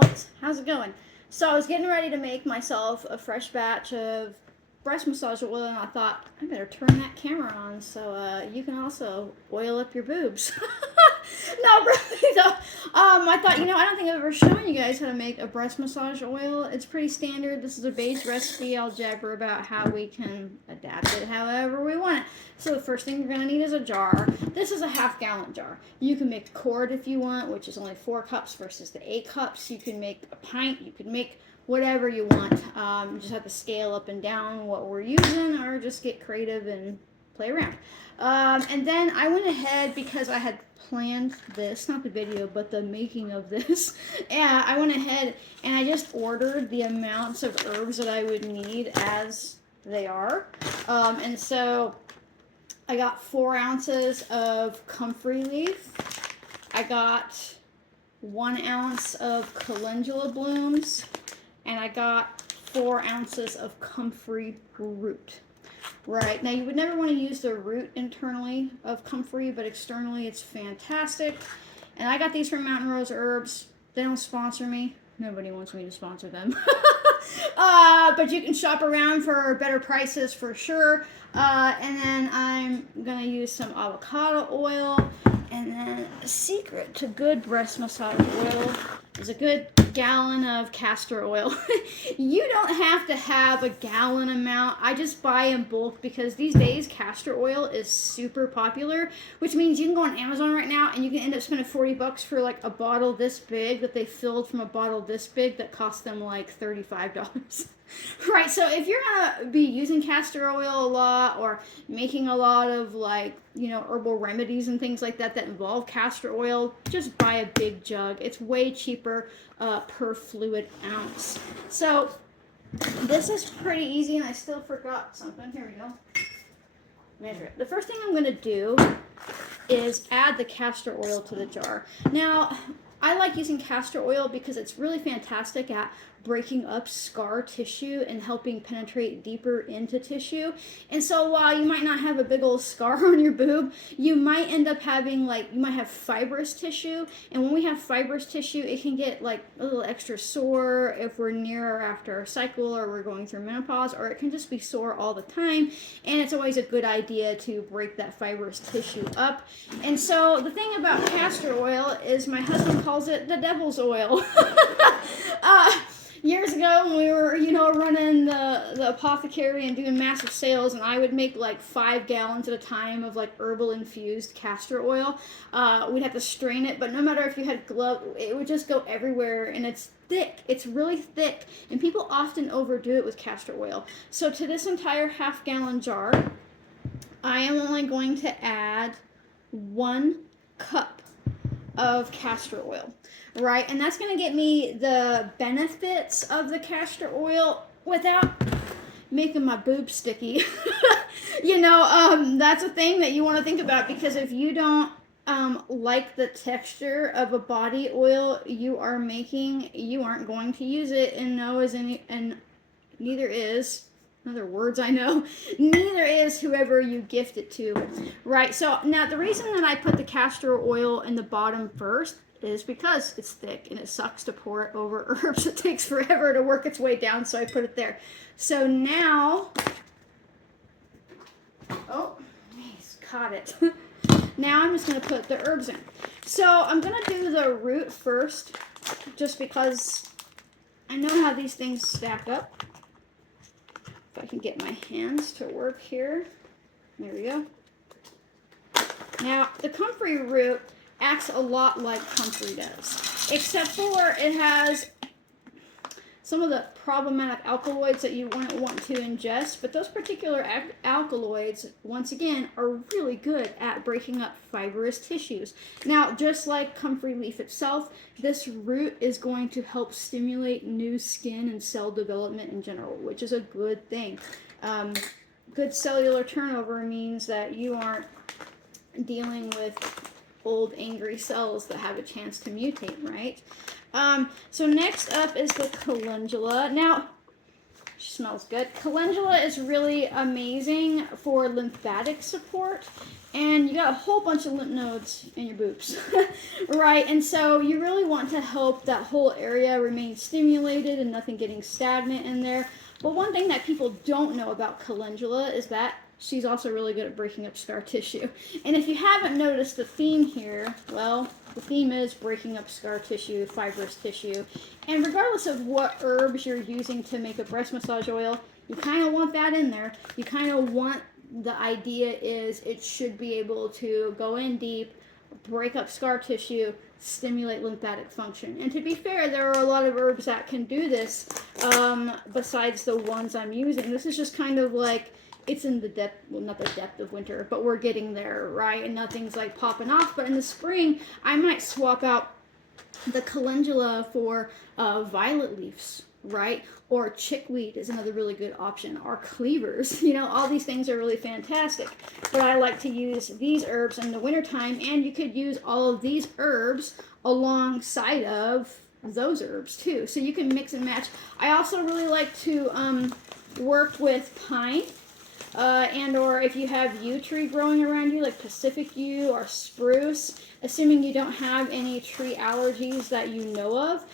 folks, how's it going? So I was getting ready to make myself a fresh batch of breast massage oil, and I thought I better turn that camera on so you can also oil up your boobs. No, really though. I thought, I don't think I've ever shown you guys how to make a breast massage oil. It's pretty standard. This is a base recipe. I'll jabber about how we can adapt it however we want it. So the first thing you're going to need is a jar. This is a half-gallon jar. You can make quart if you want, which is only 4 cups versus the 8 cups. You can make a pint. You can make whatever you want. You just have to scale up and down what we're using, or just get creative and play around. And then I went ahead, because I had planned this, not the video, but the making of this. And I went ahead and I just ordered the amounts of herbs that I would need as they are. And so I got 4 ounces of comfrey leaf. I got 1 ounce of calendula blooms. And I got 4 ounces of comfrey root. Right, now you would never want to use the root internally of comfrey, but externally it's fantastic. And I got these from Mountain Rose Herbs. They don't sponsor me. Nobody wants me to sponsor them. But you can shop around for better prices for sure. And then I'm going to use some avocado oil. And then a secret to good breast massage oil is a good gallon of castor oil. You don't have to have a gallon amount. I just buy in bulk because these days castor oil is super popular, which means you can go on Amazon right now and you can end up spending $40 for like a bottle this big that they filled from a bottle this big that cost them like $35. Right, so if you're gonna be using castor oil a lot or making a lot of like, herbal remedies and things like that involve castor oil, just buy a big jug. It's way cheaper per fluid ounce. So this is pretty easy, and I still forgot something. Here we go. Measure it. The first thing I'm going to do is add the castor oil to the jar. Now, I like using castor oil because it's really fantastic at breaking up scar tissue and helping penetrate deeper into tissue. And so while you might not have a big old scar on your boob, you might end up having you might have fibrous tissue. And when we have fibrous tissue, it can get like a little extra sore if we're near or after our cycle or we're going through menopause, or it can just be sore all the time. And it's always a good idea to break that fibrous tissue up. And so the thing about castor oil is my husband calls it the devil's oil. Years ago when we were, running the apothecary and doing massive sales, and I would make like 5 gallons at a time of like herbal infused castor oil. We'd have to strain it, but no matter if you had gloves, it would just go everywhere, and it's thick. It's really thick, and people often overdo it with castor oil. So to this entire half-gallon jar, I am only going to add 1 cup of castor oil. Right, and that's going to get me the benefits of the castor oil without making my boobs sticky. That's a thing that you want to think about, because if you don't like the texture of a body oil you are making, you aren't going to use it, and neither is, in other words, I know, neither is whoever you gift it to. Right, so now the reason that I put the castor oil in the bottom first is because it's thick and it sucks to pour it over herbs. It takes forever to work its way down, so I put it there. So now, oh, he's caught it. Now I'm just going to put the herbs in. So I'm going to do the root first, just because I know how these things stack up. If I can get my hands to work here. There we go. Now, the comfrey root acts a lot like comfrey does, except for it has some of the problematic alkaloids that you wouldn't want to ingest, but those particular alkaloids, once again, are really good at breaking up fibrous tissues. Now, just like comfrey leaf itself, this root is going to help stimulate new skin and cell development in general, which is a good thing. Good cellular turnover means that you aren't dealing with old angry cells that have a chance to mutate, right? So next up is the calendula. Now, She smells good. Calendula is really amazing for lymphatic support. And you got a whole bunch of lymph nodes in your boobs, right? And so you really want to help that whole area remain stimulated and nothing getting stagnant in there. But one thing that people don't know about calendula is that she's also really good at breaking up scar tissue. And if you haven't noticed the theme here, well, the theme is breaking up scar tissue, fibrous tissue. And regardless of what herbs you're using to make a breast massage oil, you kind of want that in there. You kind of want, the idea is it should be able to go in deep, break up scar tissue, stimulate lymphatic function. And to be fair, there are a lot of herbs that can do this besides the ones I'm using. This is just kind of like, it's in the depth, well, not the depth of winter, but we're getting there, right? And nothing's like popping off. But in the spring, I might swap out the calendula for violet leaves, right? Or chickweed is another really good option. Or cleavers, you know, all these things are really fantastic. But I like to use these herbs in the wintertime, and you could use all of these herbs alongside of those herbs too. So you can mix and match. I also really like to work with pine. And or if you have yew tree growing around you, like Pacific yew or spruce, assuming you don't have any tree allergies that you know of,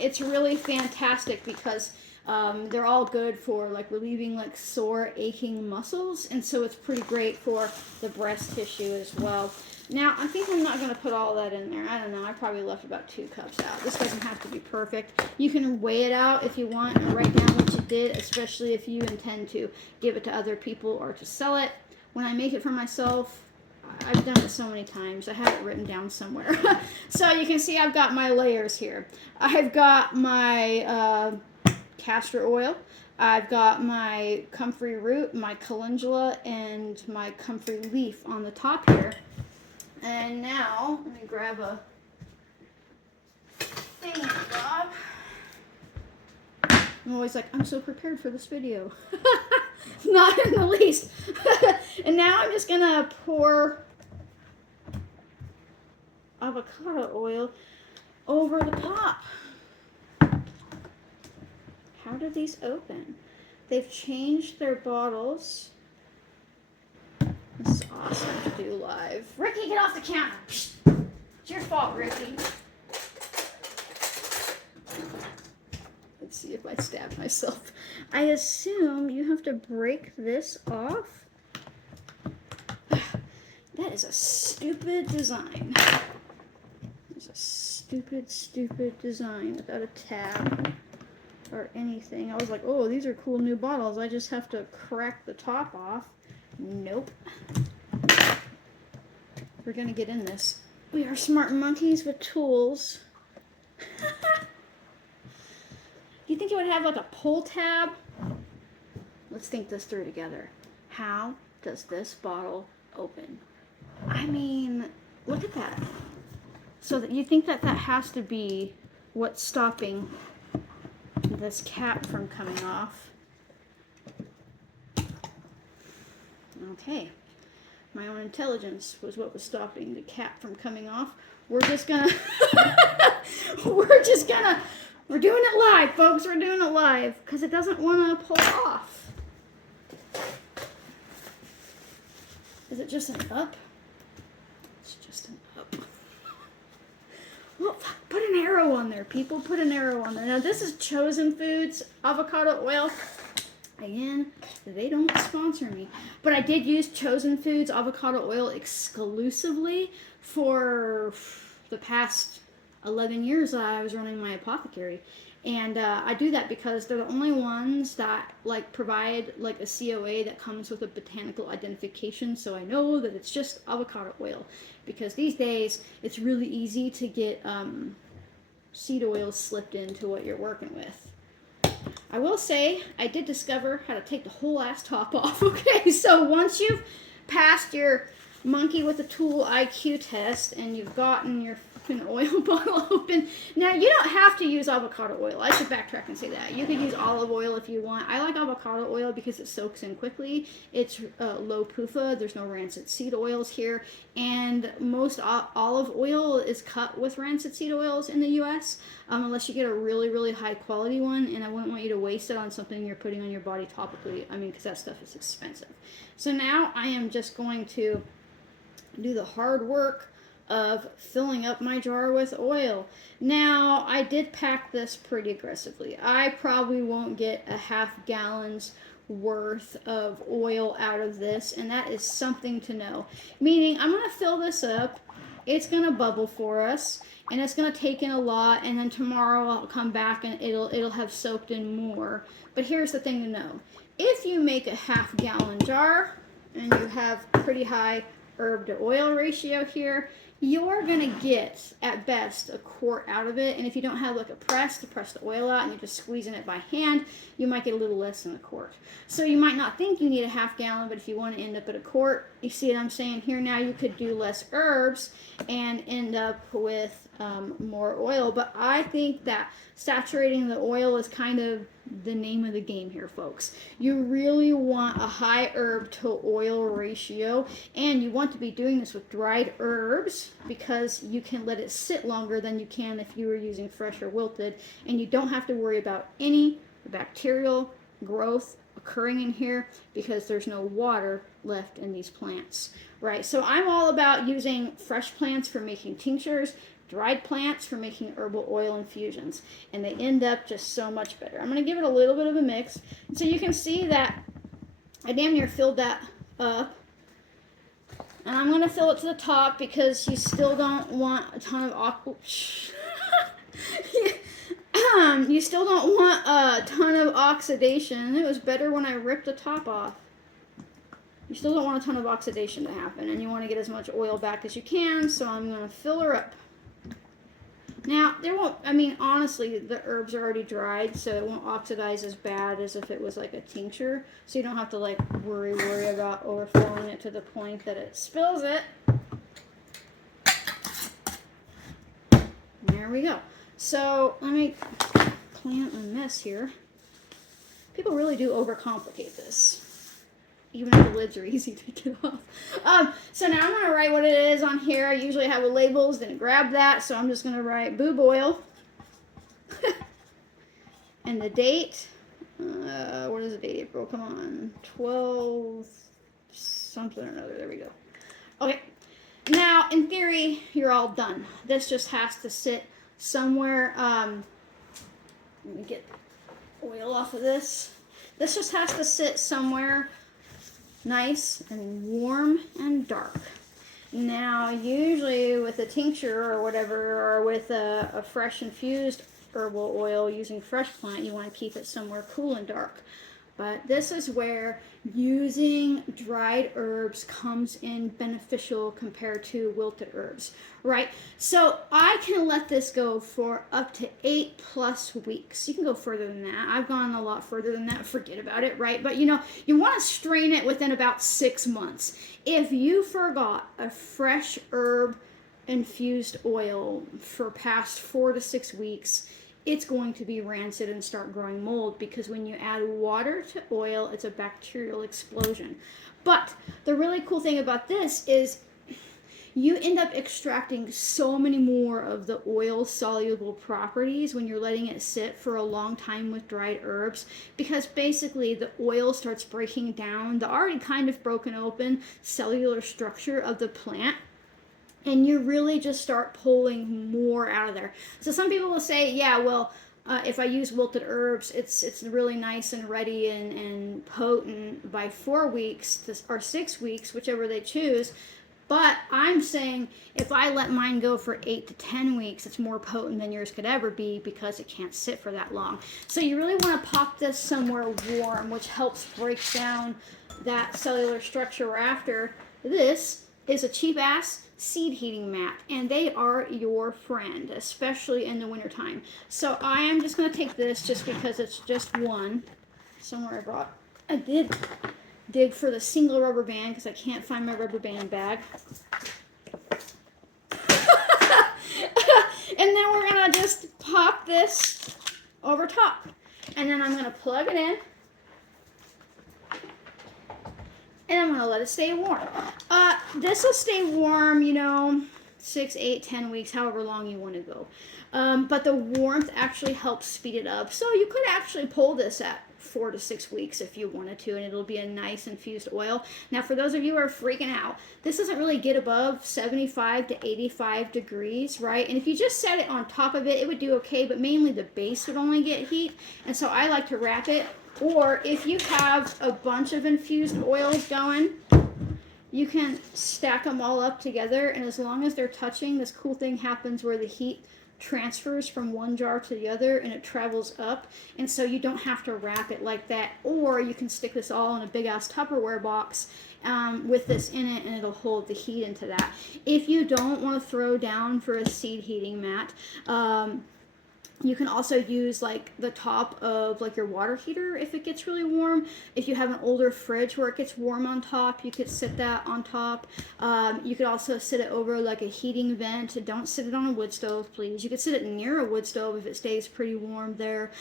it's really fantastic because they're all good for like relieving like sore, aching muscles, and so it's pretty great for the breast tissue as well. Now, I think I'm not going to put all that in there. I don't know. I probably left about 2 cups out. This doesn't have to be perfect. You can weigh it out if you want and write down what you did, especially if you intend to give it to other people or to sell it. When I make it for myself, I've done it so many times. I have it written down somewhere. So you can see I've got my layers here. I've got my castor oil. I've got my comfrey root, my calendula, and my comfrey leaf on the top here. And now, let me grab a thingy-bob. I'm always like, I'm so prepared for this video. Not in the least. And now I'm just going to pour avocado oil over the top. How do these open? They've changed their bottles. This is awesome to do live. Ricky, get off the counter. It's your fault, Ricky. Let's see if I stab myself. I assume you have to break this off. That is a stupid design. It's a stupid, stupid design without a tab or anything. I was like, oh, these are cool new bottles. I just have to crack the top off. Nope. We're gonna get in this. We are smart monkeys with tools. You think it would have like a pull tab? Let's think this through together. How does this bottle open? I mean, look at that. So that you think that has to be what's stopping this cap from coming off. Okay, my own intelligence was what was stopping the cap from coming off. We're just gonna, we're doing it live, folks. We're doing it live because it doesn't want to pull off. Is it just an up? It's just an up. Well, put an arrow on there, people. Put an arrow on there. Now, this is Chosen Foods avocado oil. Again, they don't sponsor me. But I did use Chosen Foods avocado oil exclusively for the past 11 years that I was running my apothecary. And I do that because they're the only ones that like provide like a COA that comes with a botanical identification, so I know that it's just avocado oil. Because these days, it's really easy to get seed oils slipped into what you're working with. I will say, I did discover how to take the whole ass top off. Okay, so once you've passed your monkey with a tool IQ test and you've gotten your an oil bottle open. Now, you don't have to use avocado oil. I should backtrack and say that. You could use olive oil if you want. I like avocado oil because it soaks in quickly. It's low PUFA. There's no rancid seed oils here. And most olive oil is cut with rancid seed oils in the U.S. Unless you get a really, really high quality one. And I wouldn't want you to waste it on something you're putting on your body topically. I mean, because that stuff is expensive. So now I am just going to do the hard work of filling up my jar with oil. Now, I did pack this pretty aggressively. I probably won't get a half gallon's worth of oil out of this, and that is something to know. Meaning, I'm going to fill this up, it's going to bubble for us, and it's going to take in a lot, and then tomorrow I'll come back and it'll have soaked in more. But here's the thing to know. If you make a half gallon jar, and you have pretty high herb to oil ratio here, you're gonna get at best a quart out of it. And if you don't have like a press to press the oil out and you're just squeezing it by hand, you might get a little less than a quart. So you might not think you need a half gallon, but if you want to end up at a quart, you see what I'm saying here. Now you could do less herbs and end up with more oil. But I think that saturating the oil is kind of the name of the game here, folks. You really want a high herb to oil ratio, and you want to be doing this with dried herbs because you can let it sit longer than you can if you were using fresh or wilted, and you don't have to worry about any bacterial growth occurring in here because there's no water left in these plants, right? So I'm all about using fresh plants for making tinctures, dried plants for making herbal oil infusions, and they end up just so much better. I'm going to give it a little bit of a mix, so you can see that I damn near filled that up, and I'm going to fill it to the top because you still don't want a ton of you still don't want a ton of oxidation. It was better when I ripped the top off. You still don't want a ton of oxidation to happen, and you want to get as much oil back as you can, so I'm going to fill her up. Now, there won't, I mean, honestly, the herbs are already dried, so it won't oxidize as bad as if it was like a tincture. So you don't have to like worry about overflowing it to the point that it spills it. There we go. So let me clean up my mess here. People really do overcomplicate this, even if the lids are easy to get off. So now I'm going to write what it is on here. I usually have labels, then grab that, so I'm just going to write boob oil. And the date, what is the date, April? Come on, 12 something or another. There we go. Okay, now in theory, you're all done. This just has to sit somewhere. Let me get oil off of this. This just has to sit somewhere nice and warm and dark. Now, usually with a tincture or whatever, or with a fresh infused herbal oil using fresh plant, you want to keep it somewhere cool and dark. But this is where using dried herbs comes in beneficial compared to wilted herbs, right? So I can let this go for up to 8+ weeks. You can go further than that. I've gone a lot further than that. Forget about it, right? But you know, you want to strain it within about 6 months. If you forgot a fresh herb infused oil for past 4 to 6 weeks, it's going to be rancid and start growing mold, because when you add water to oil, it's a bacterial explosion. But the really cool thing about this is you end up extracting so many more of the oil soluble properties when you're letting it sit for a long time with dried herbs, because basically the oil starts breaking down the already kind of broken open cellular structure of the plant, and you really just start pulling more out of there. So some people will say, yeah, well, if I use wilted herbs, it's really nice and ready and potent by 4 weeks or 6 weeks, whichever they choose. But I'm saying if I let mine go for 8 to 10 weeks, it's more potent than yours could ever be, because it can't sit for that long. So you really want to pop this somewhere warm, which helps break down that cellular structure after. This is a cheap-ass seed heating mat, and they are your friend, especially in the wintertime. So I am just going to take this just because it's just one. Somewhere I did dig for the single rubber band because I can't find my rubber band bag. And then we're gonna just pop this over top. And then I'm gonna plug it in. And I'm gonna let it stay warm. This will stay warm, you know, 6, 8, 10 weeks, however long you want to go. But the warmth actually helps speed it up. So you could actually pull this at 4 to 6 weeks if you wanted to, and it'll be a nice infused oil. Now, for those of you who are freaking out, this doesn't really get above 75 to 85 degrees, right? And if you just set it on top of it, it would do okay, but mainly the base would only get heat. And so I like to wrap it. Or if you have a bunch of infused oils going, you can stack them all up together, and as long as they're touching, this cool thing happens where the heat transfers from one jar to the other and it travels up, and so you don't have to wrap it like that. Or you can stick this all in a big ass Tupperware box with this in it, and it'll hold the heat into that. If you don't want to throw down for a seed heating mat, you can also use like the top of like your water heater if it gets really warm. If you have an older fridge where it gets warm on top, you could sit that on top. You could also sit it over like a heating vent. Don't sit it on a wood stove, please. You could sit it near a wood stove if it stays pretty warm there.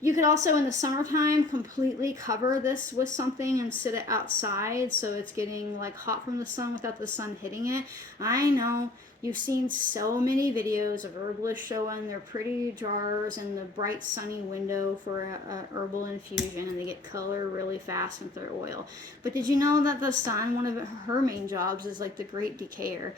You could also in the summertime completely cover this with something and sit it outside so it's getting like hot from the sun without the sun hitting it. I know. You've seen so many videos of herbalists showing their pretty jars and the bright sunny window for a herbal infusion, and they get color really fast with their oil. But did you know that the sun, one of her main jobs is like the great decayer?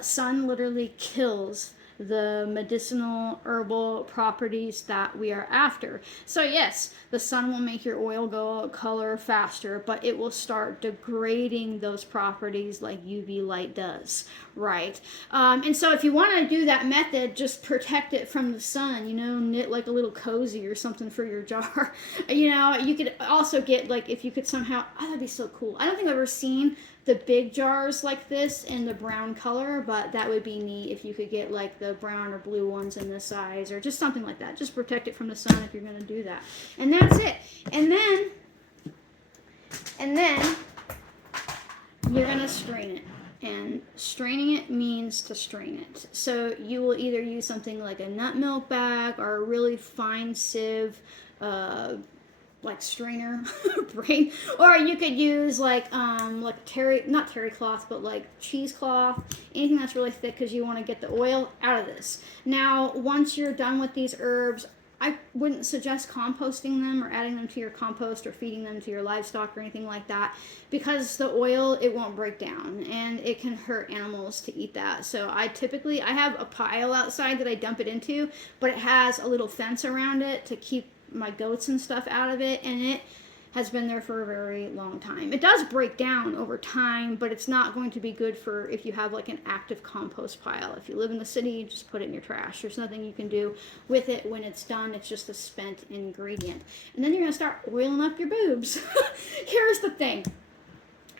Sun literally kills the medicinal herbal properties that we are after. So yes, the sun will make your oil go color faster, but it will start degrading those properties like UV light does, right? And so if you want to do that method, just protect it from the sun, you know, knit like a little cozy or something for your jar. You know, you could also get like, if you could somehow, oh, that'd be so cool. I don't think I've ever seen the big jars like this in the brown color, but that would be neat if you could get like the brown or blue ones in this size, or just something like that. Just protect it from the sun if you're going to do that. And that's it. And then you're going to strain it. And straining it means to strain it. So you will either use something like a nut milk bag or a really fine sieve, like strainer brain, or you could use like not terry cloth, but like cheesecloth, anything that's really thick, because you want to get the oil out of this. Now once you're done with these herbs, I wouldn't suggest composting them or adding them to your compost or feeding them to your livestock or anything like that, because the oil, it won't break down and it can hurt animals to eat that. So I have a pile outside that I dump it into, but it has a little fence around it to keep my goats and stuff out of it, and it has been there for a very long time. It does break down over time, but it's not going to be good for if you have like an active compost pile. If you live in the city, you just put it in your trash. There's nothing you can do with it when it's done. It's just a spent ingredient. And then you're going to start oiling up your boobs. Here's the thing.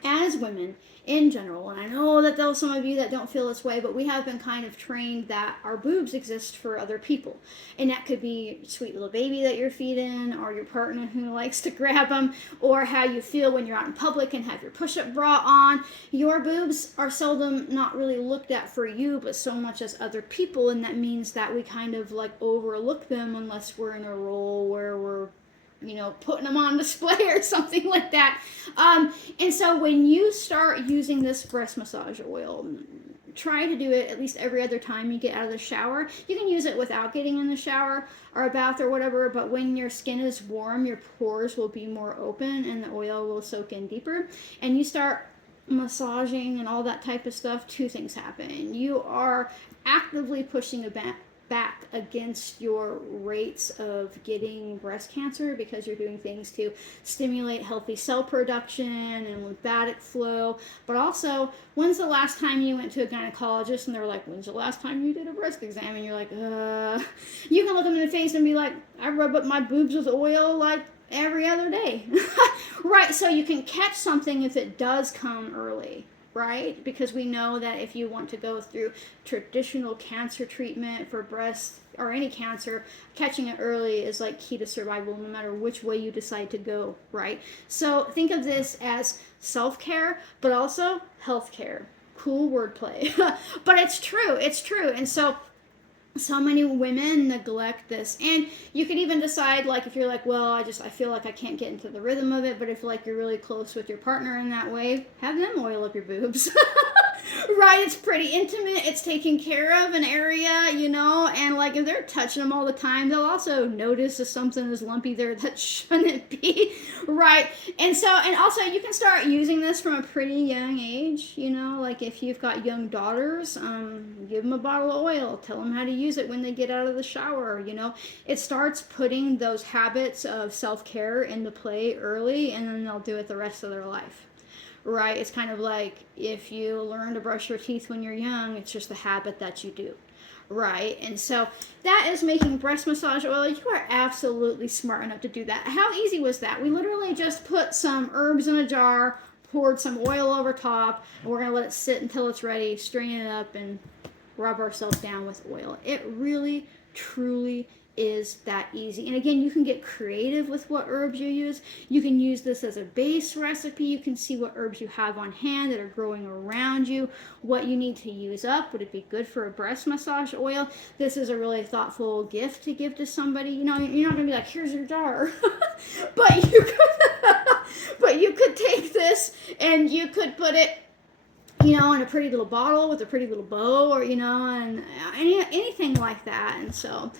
As women in general, and I know that there's some of you that don't feel this way, but we have been kind of trained that our boobs exist for other people. And that could be a sweet little baby that you're feeding, or your partner who likes to grab them, or how you feel when you're out in public and have your push-up bra on. Your boobs are seldom not really looked at for you, but so much as other people, and that means that we kind of like overlook them unless we're in a role where we're, you know, putting them on display or something like that. And so when you start using this breast massage oil, try to do it at least every other time you get out of the shower. You can use it without getting in the shower or a bath or whatever, but when your skin is warm, your pores will be more open and the oil will soak in deeper. And you start massaging and all that type of stuff, two things happen. You are actively pushing back against your rates of getting breast cancer, because you're doing things to stimulate healthy cell production and lymphatic flow. But also, when's the last time you went to a gynecologist and they're like, when's the last time you did a breast exam? And you're like, you can look them in the face and be like, I rub up my boobs with oil like every other day. Right, so you can catch something if it does come early. Right? Because we know that if you want to go through traditional cancer treatment for breast or any cancer, catching it early is like key to survival, no matter which way you decide to go, right? So think of this as self-care, but also health care. Cool wordplay. But it's true. And so So many women neglect this, and you can even decide, like, if you're like, well, I feel like I can't get into the rhythm of it, but if like you're really close with your partner in that way, have them oil up your boobs. Right, it's pretty intimate, it's taking care of an area, you know, and like if they're touching them all the time, they'll also notice if something is lumpy there that shouldn't be. Right, and so, and also you can start using this from a pretty young age, you know, like if you've got young daughters, give them a bottle of oil, tell them how to use it when they get out of the shower, you know. It starts putting those habits of self-care into play early, and then they'll do it the rest of their life. Right, it's kind of like if you learn to brush your teeth when you're young, it's just a habit that you do. Right, and so that is making breast massage oil. You are absolutely smart enough to do that. How easy was that? We literally just put some herbs in a jar, poured some oil over top, and we're going to let it sit until it's ready, strain it up, and rub ourselves down with oil. It really, truly is that easy. And again, you can get creative with what herbs you use. You can use this as a base recipe. You can see what herbs you have on hand that are growing around you, what you need to use up. Would it be good for a breast massage oil? This is a really thoughtful gift to give to somebody. You know, you're not going to be like, here's your jar. but you could but you could take this and you could put it, you know, in a pretty little bottle with a pretty little bow, or, you know, and anything like that. And so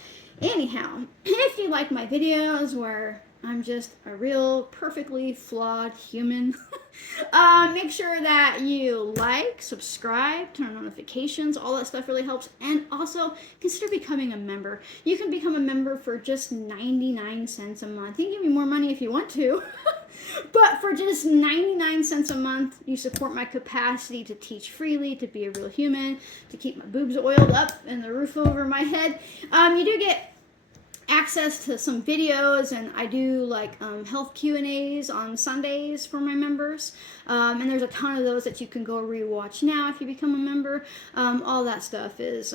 anyhow, if you like my videos where I'm just a real perfectly flawed human, make sure that you like, subscribe, turn on notifications. All that stuff really helps. And also consider becoming a member. You can become a member for just 99 cents a month. You can give me more money if you want to. But for just 99 cents a month, you support my capacity to teach freely, to be a real human, to keep my boobs oiled up and the roof over my head. You do get access to some videos, and I do like health Q&As on Sundays for my members, and there's a ton of those that you can go rewatch now if you become a member. All that stuff is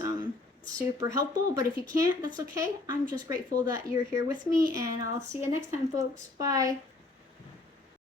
super helpful, but if you can't, that's okay. I'm just grateful that you're here with me, and I'll see you next time, folks. Bye.